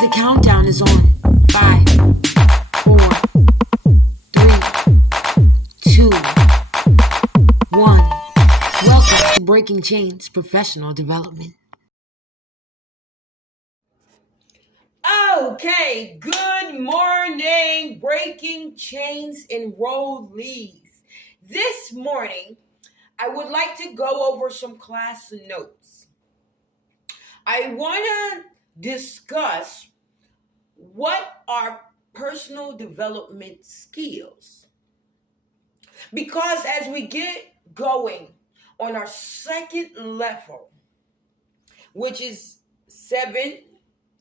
The countdown is on. 5, 4, 3, 2, 1. Welcome to Breakin Khainz Professional Development. Okay, good morning, Breakin Khainz enrollees. This morning, I would like to go over some class notes. I want to discuss what are personal development skills. Because as we get going on our second level, which is 7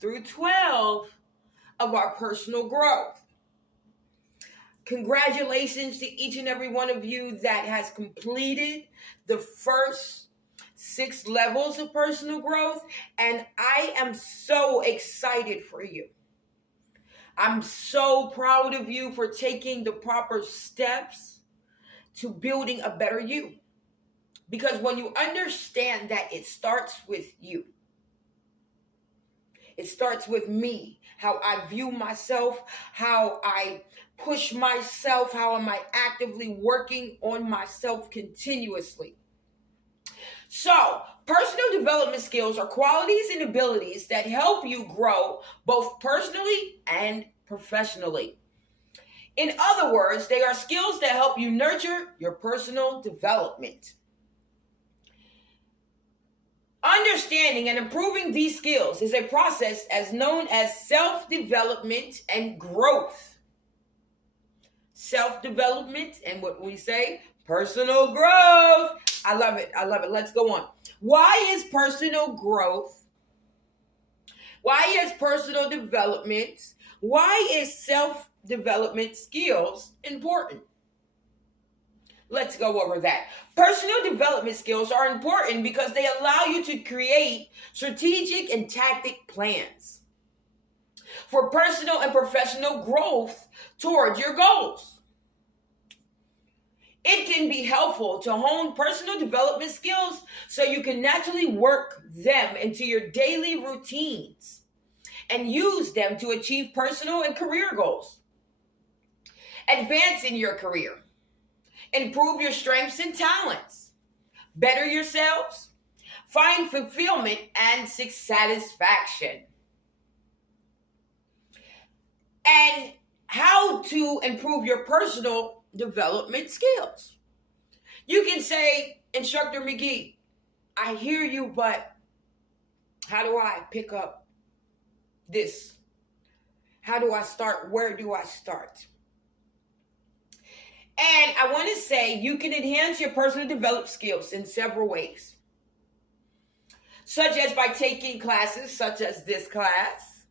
through 12 of our personal growth. Congratulations to each and every one of you that has completed the first 6 levels of personal growth, and I am so excited for you. I'm so proud of you for taking the proper steps to building a better you. Because when you understand that it starts with you, it starts with me, how I view myself, how I push myself, how am I actively working on myself continuously. So, personal development skills are qualities and abilities that help you grow both personally and professionally. In other words, they are skills that help you nurture your personal development. Understanding and improving these skills is a process as known as self-development and growth. Self-development and what we say, personal growth. I love it. I love it. Let's go on. Why is personal growth? Why is personal development? Why is self-development skills important? Let's go over that. Personal development skills are important because they allow you to create strategic and tactic plans for personal and professional growth towards your goals. It can be helpful to hone personal development skills so you can naturally work them into your daily routines and use them to achieve personal and career goals. Advance in your career. Improve your strengths and talents. Better yourselves. Find fulfillment and satisfaction. And how to improve your personal development skills. You can say, Instructor McGee, I hear you, but how do I pick up this? How do I start? Where do I start? And I want to say you can enhance your personal development skills in several ways, such as by taking classes such as this class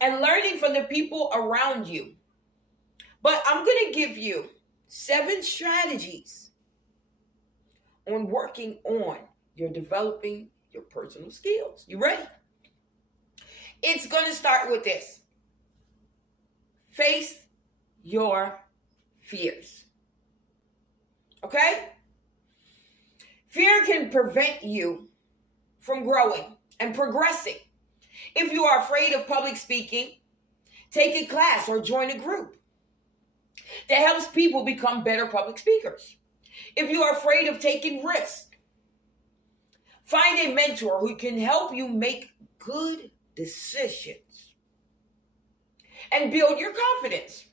and learning from the people around you. But I'm going to give you 7 strategies on working on your developing your personal skills. You ready? It's going to start with this. Face your fears. Okay? Fear can prevent you from growing and progressing. If you are afraid of public speaking, take a class or join a group that helps people become better public speakers. If you are afraid of taking risks, find a mentor who can help you make good decisions and build your confidence.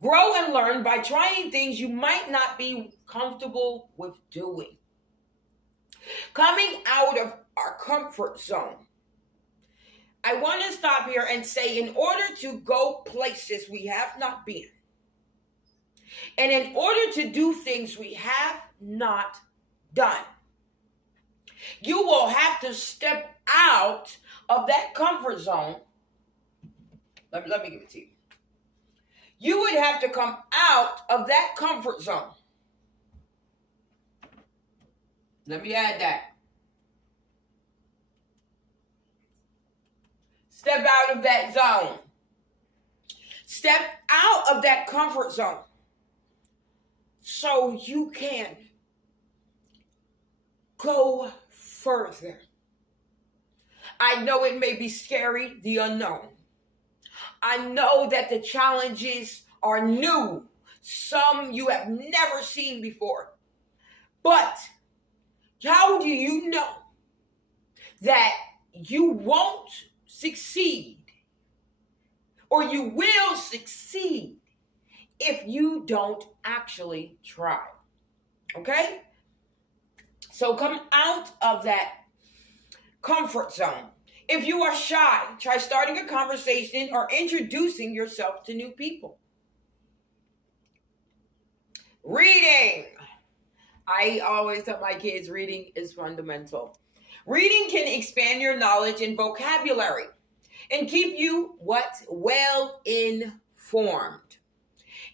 Grow and learn by trying things you might not be comfortable with doing. Coming out of our comfort zone. I want to stop here and say, in order to go places we have not been, and in order to do things we have not done, you will have to step out of that comfort zone. Let me give it to you. You would have to come out of that comfort zone. Let me add that. Step out of that zone. Step out of that comfort zone so you can go further. I know it may be scary, the unknown. I know that the challenges are new, some you have never seen before. But how do you know that you won't succeed or you will succeed if you don't actually try? Okay? So come out of that comfort zone. If you are shy, try starting a conversation or introducing yourself to new people. Reading. I always tell my kids reading is fundamental. Reading can expand your knowledge and vocabulary and keep you well informed.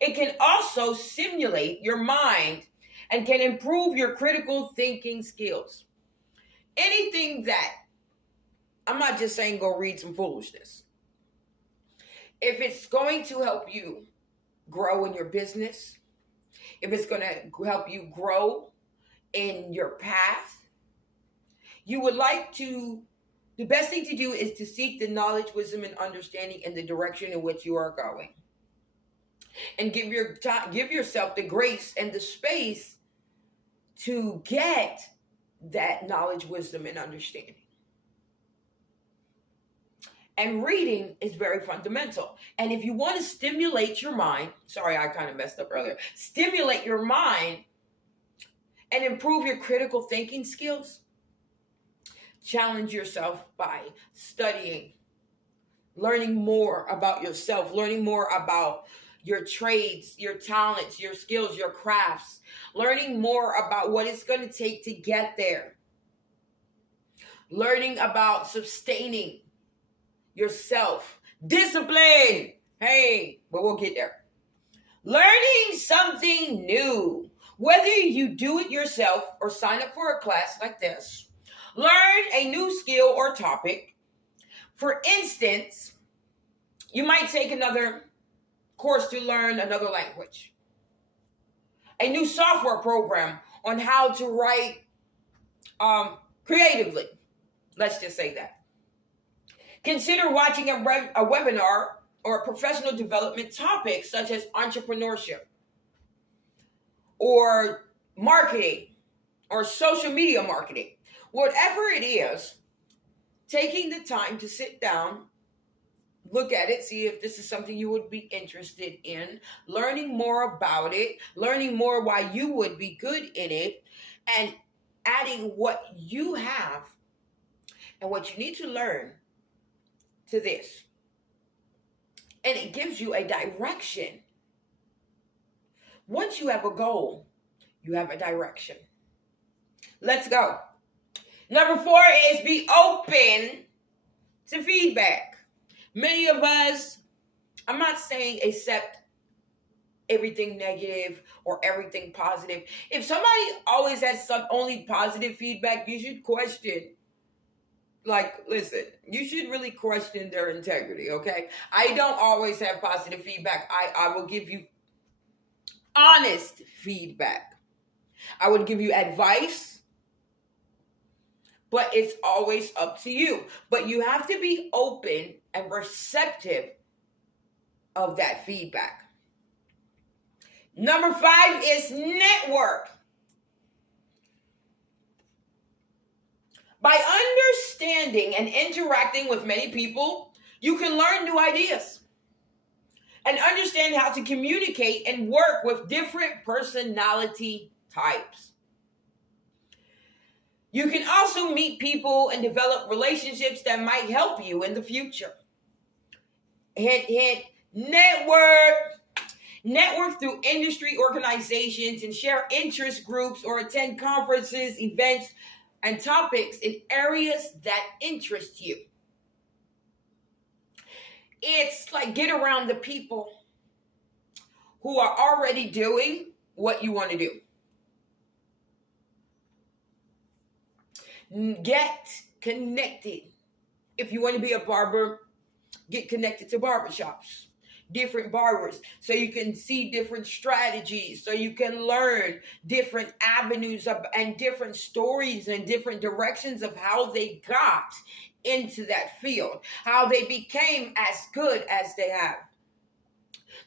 It can also stimulate your mind and can improve your critical thinking skills. Anything that, I'm not just saying go read some foolishness. If it's going to help you grow in your business, if it's going to help you grow in your path, you would like to, the best thing to do is to seek the knowledge, wisdom, and understanding in the direction in which you are going. And give yourself the grace and the space to get that knowledge, wisdom, and understanding. And reading is very fundamental. And if you want to stimulate your mind, sorry, I kind of messed up earlier, stimulate your mind and improve your critical thinking skills, challenge yourself by studying, learning more about yourself, learning more about your trades, your talents, your skills, your crafts, learning more about what it's going to take to get there, learning about sustaining yourself, discipline. Hey, but we'll get there. Learning something new, whether you do it yourself or sign up for a class like this. Learn a new skill or topic. For instance, you might take another course to learn another language, a new software program on how to write creatively. Let's just say that. Consider watching a webinar or a professional development topic such as entrepreneurship or marketing or social media marketing. Whatever it is, taking the time to sit down, look at it, see if this is something you would be interested in, learning more about it, learning more why you would be good in it, and adding what you have and what you need to learn to this. And it gives you a direction. Once you have a goal, you have a direction. Let's go. Number 4 is be open to feedback. Many of us, I'm not saying accept everything negative or everything positive. If somebody always has only positive feedback, you should question. Listen, you should really question their integrity, okay? I don't always have positive feedback. I will give you honest feedback. I would give you advice, but it's always up to you. But you have to be open and receptive of that feedback. Number 5 is network. By understanding and interacting with many people, you can learn new ideas and understand how to communicate and work with different personality types. You can also meet people and develop relationships that might help you in the future. Hint, hint, network. Network through industry organizations and share interest groups or attend conferences, events, and topics in areas that interest you. It's like get around the people who are already doing what you want to do. Get connected. If you want to be a barber, get connected to barbershops, different barbers, so you can see different strategies, so you can learn different avenues and different stories and different directions of how they got into that field, how they became as good as they have,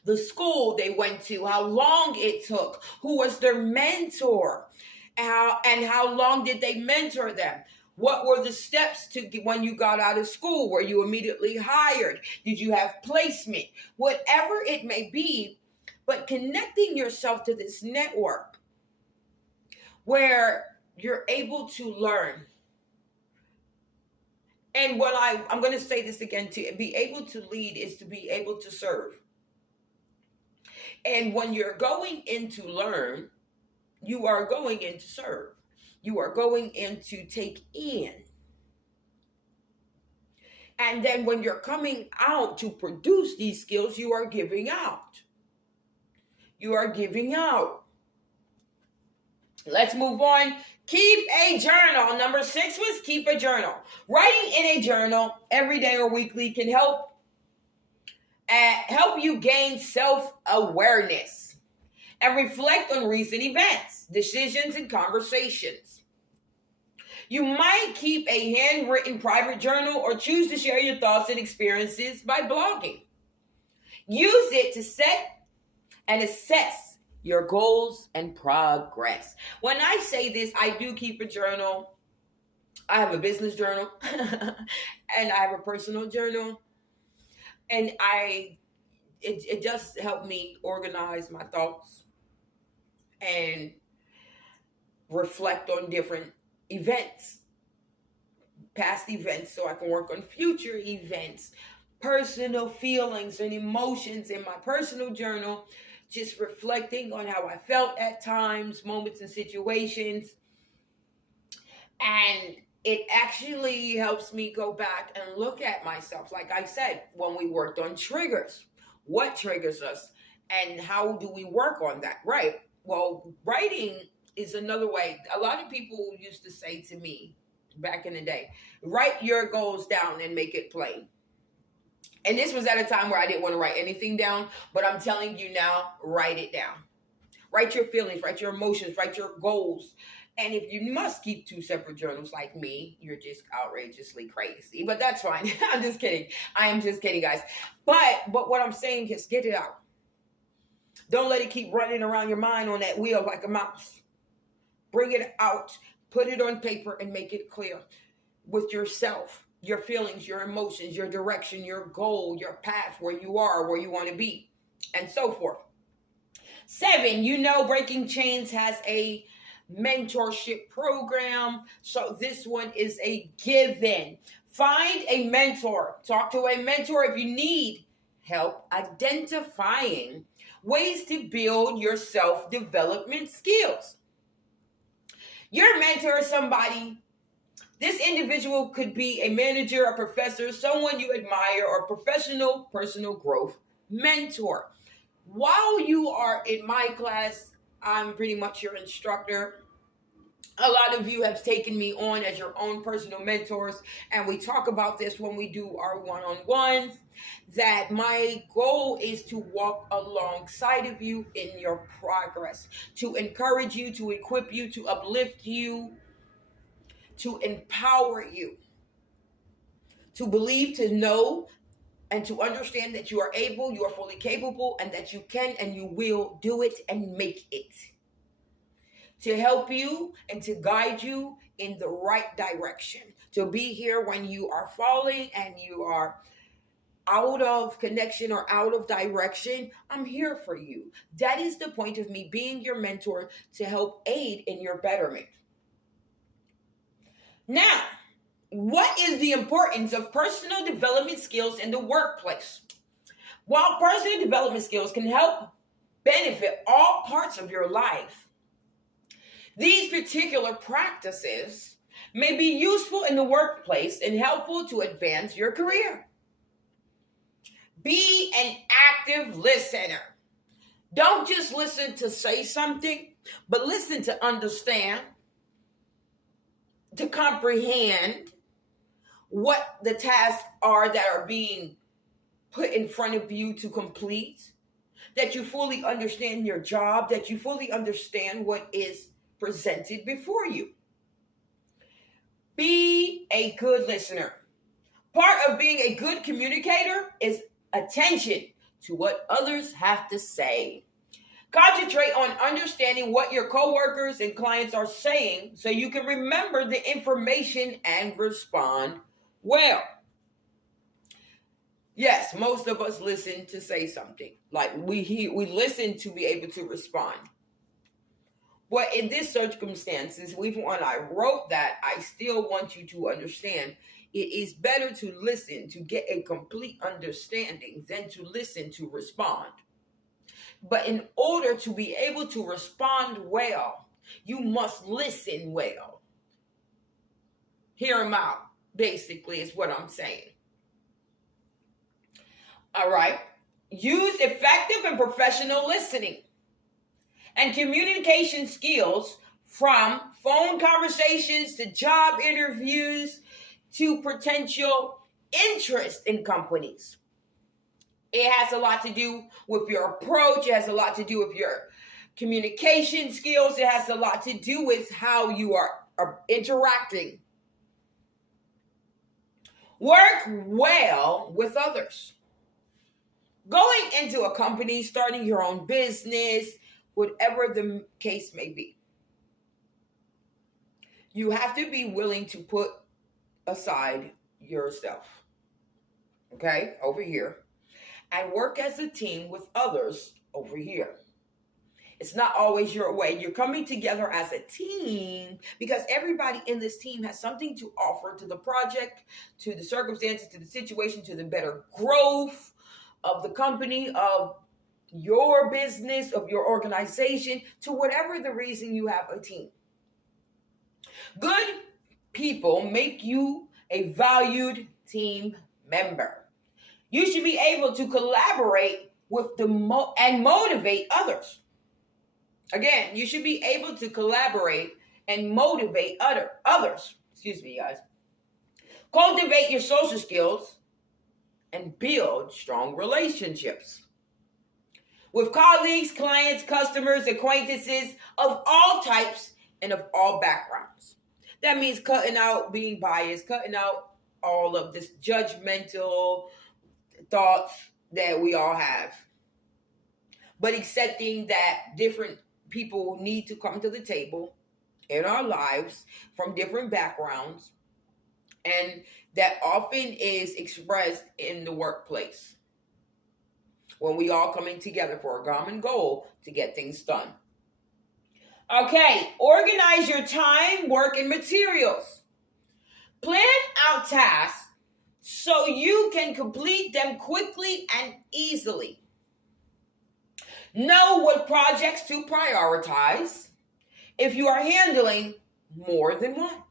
the school they went to, how long it took, who was their mentor, and how long did they mentor them? What were the steps to get when you got out of school? Were you immediately hired? Did you have placement? Whatever it may be, but connecting yourself to this network where you're able to learn. And what I'm going to say this again, to be able to lead is to be able to serve. And when you're going in to learn, you are going in to serve. You are going in to take in. And then when you're coming out to produce these skills, you are giving out. You are giving out. Let's move on. Keep a journal. Number 6 was keep a journal. Writing in a journal every day or weekly can help you gain self-awareness and reflect on recent events, decisions, and conversations. You might keep a handwritten private journal or choose to share your thoughts and experiences by blogging. Use it to set and assess your goals and progress. When I say this, I do keep a journal. I have a business journal and I have a personal journal. And it just helped me organize my thoughts and reflect on different events, past events, so I can work on future events, personal feelings and emotions in my personal journal, just reflecting on how I felt at times, moments and situations. And it actually helps me go back and look at myself. Like I said, when we worked on triggers, what triggers us and how do we work on that, right? Well, writing is another way. A lot of people used to say to me back in the day, write your goals down and make it plain. And this was at a time where I didn't want to write anything down, but I'm telling you now, write it down. Write your feelings, write your emotions, write your goals. And if you must keep 2 separate journals like me, you're just outrageously crazy. But that's fine. I'm just kidding. I am just kidding, guys. But what I'm saying is get it out. Don't let it keep running around your mind on that wheel like a mouse. Bring it out. Put it on paper and make it clear with yourself, your feelings, your emotions, your direction, your goal, your path, where you are, where you want to be, and so forth. 7, Breakin Khainz has a mentorship program. So this one is a given. Find a mentor. Talk to a mentor if you need help identifying ways to build your self-development skills. Your mentor is somebody. This individual could be a manager, a professor, someone you admire, or professional personal growth mentor. While you are in my class, I'm pretty much your instructor. A lot of you have taken me on as your own personal mentors, and we talk about this when we do our one-on-ones, that my goal is to walk alongside of you in your progress, to encourage you, to equip you, to uplift you, to empower you, to believe, to know, and to understand that you are able, you are fully capable, and that you can and you will do it and make it. To help you and to guide you in the right direction. To be here when you are falling and you are out of connection or out of direction. I'm here for you. That is the point of me being your mentor, to help aid in your betterment. Now, what is the importance of personal development skills in the workplace? While personal development skills can help benefit all parts of your life, these particular practices may be useful in the workplace and helpful to advance your career. Be an active listener. Don't just listen to say something, but listen to understand, to comprehend what the tasks are that are being put in front of you to complete, that you fully understand your job, that you fully understand what is presented before you. Be a good listener. Part of being a good communicator is attention to what others have to say. Concentrate on understanding what your coworkers and clients are saying so you can remember the information and respond well. Yes, most of us listen to say something. Like we listen to be able to respond. But in this circumstances, even when I wrote that, I still want you to understand it is better to listen to get a complete understanding than to listen to respond. But in order to be able to respond well, you must listen well. Hear them out, basically, is what I'm saying. All right. Use effective and professional listening and communication skills, from phone conversations to job interviews to potential interest in companies. It has a lot to do with your approach. It has a lot to do with your communication skills. It has a lot to do with how you are interacting. Work well with others. Going into a company, starting your own business, whatever the case may be, you have to be willing to put aside yourself, okay, over here, and work as a team with others over here. It's not always your way. You're coming together as a team because everybody in this team has something to offer to the project, to the circumstances, to the situation, to the better growth of the company, of your business, of your organization, to whatever the reason you have a team. Good people make you a valued team member. You should be able to collaborate with and motivate others. Again, you should be able to collaborate and motivate others. Excuse me, guys. Cultivate your social skills and build strong relationships with colleagues, clients, customers, acquaintances of all types and of all backgrounds. That means cutting out being biased, cutting out all of this judgmental thoughts that we all have, but accepting that different people need to come to the table in our lives from different backgrounds, and that often is expressed in the workplace when we all coming together for a common goal to get things done. Okay, organize your time, work, and materials. Plan out tasks so you can complete them quickly and easily. Know what projects to prioritize if you are handling more than one.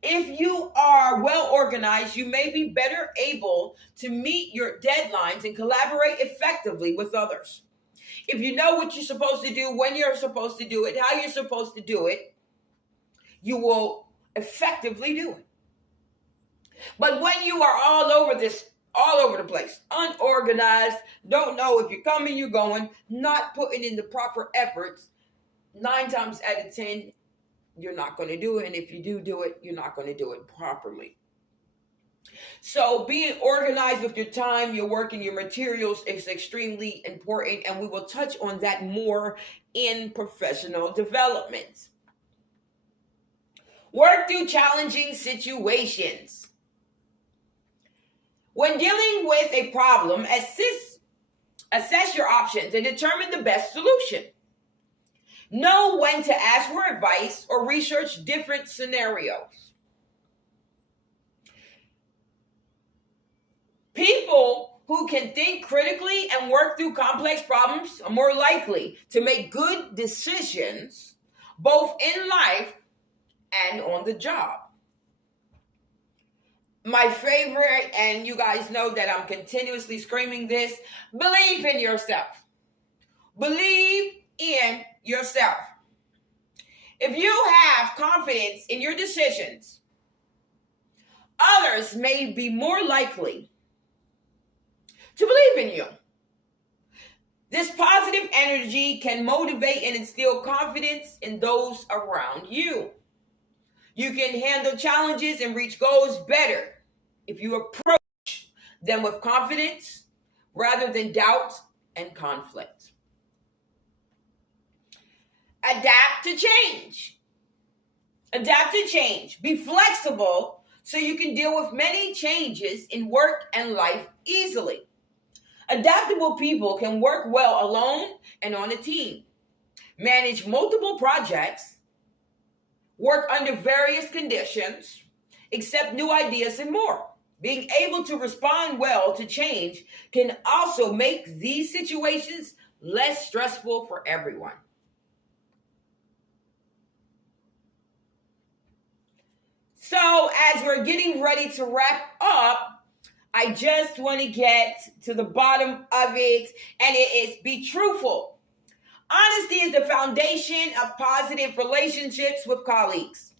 If you are well organized, you may be better able to meet your deadlines and collaborate effectively with others. If you know what you're supposed to do, when you're supposed to do it, how you're supposed to do it, you will effectively do it. But when you are all over the place, unorganized, don't know if you're coming, you're going, not putting in the proper efforts, 9 times out of 10, you're not going to do it. And if you do it, you're not going to do it properly. So being organized with your time, your work, and your materials is extremely important. And we will touch on that more in professional development. Work through challenging situations. When dealing with a problem, assess your options and determine the best solution. Know when to ask for advice or research different scenarios. People who can think critically and work through complex problems are more likely to make good decisions both in life and on the job. My favorite, and you guys know that I'm continuously screaming this, believe in yourself. Believe in yourself. If you have confidence in your decisions, others may be more likely to believe in you. This positive energy can motivate and instill confidence in those around you. You can handle challenges and reach goals better if you approach them with confidence rather than doubt and conflict. Adapt to change. Adapt to change. Be flexible so you can deal with many changes in work and life easily. Adaptable people can work well alone and on a team, manage multiple projects, work under various conditions, accept new ideas, and more. Being able to respond well to change can also make these situations less stressful for everyone. So, as we're getting ready to wrap up, I just want to get to the bottom of it, and it is be truthful. Honesty is the foundation of positive relationships with colleagues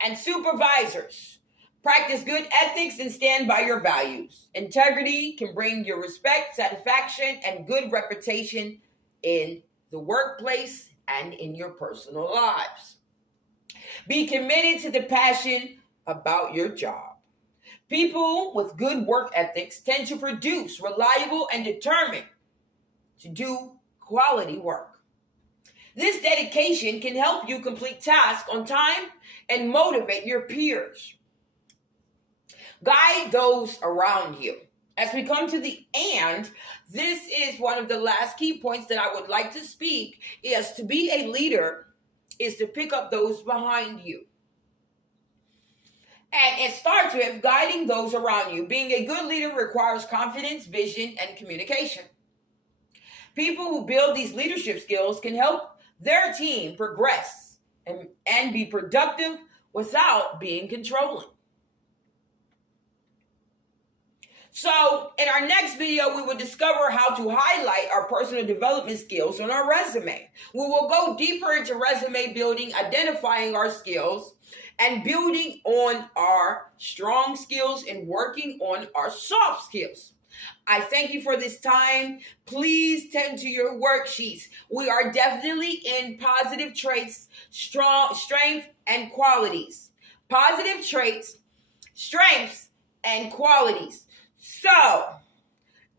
and supervisors. Practice good ethics and stand by your values. Integrity can bring you respect, satisfaction, and good reputation in the workplace and in your personal lives. Be committed to the passion about your job. People with good work ethics tend to produce reliable and determined to do quality work. This dedication can help you complete tasks on time and motivate your peers. Guide those around you. As we come to the end, this is one of the last key points that I would like to speak is to be a leader is to pick up those behind you. And it starts with guiding those around you. Being a good leader requires confidence, vision, and communication. People who build these leadership skills can help their team progress and be productive without being controlling. So in our next video, we will discover how to highlight our personal development skills on our resume. We will go deeper into resume building, identifying our skills, and building on our strong skills and working on our soft skills. I thank you for this time. Please tend to your worksheets. We are definitely in positive traits, strength, and qualities. Positive traits, strengths, and qualities. So,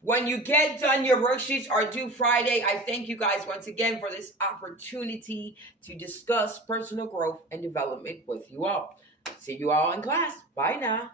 when you get done, your worksheets are due Friday. I thank you guys once again for this opportunity to discuss personal growth and development with you all. See you all in class. Bye now.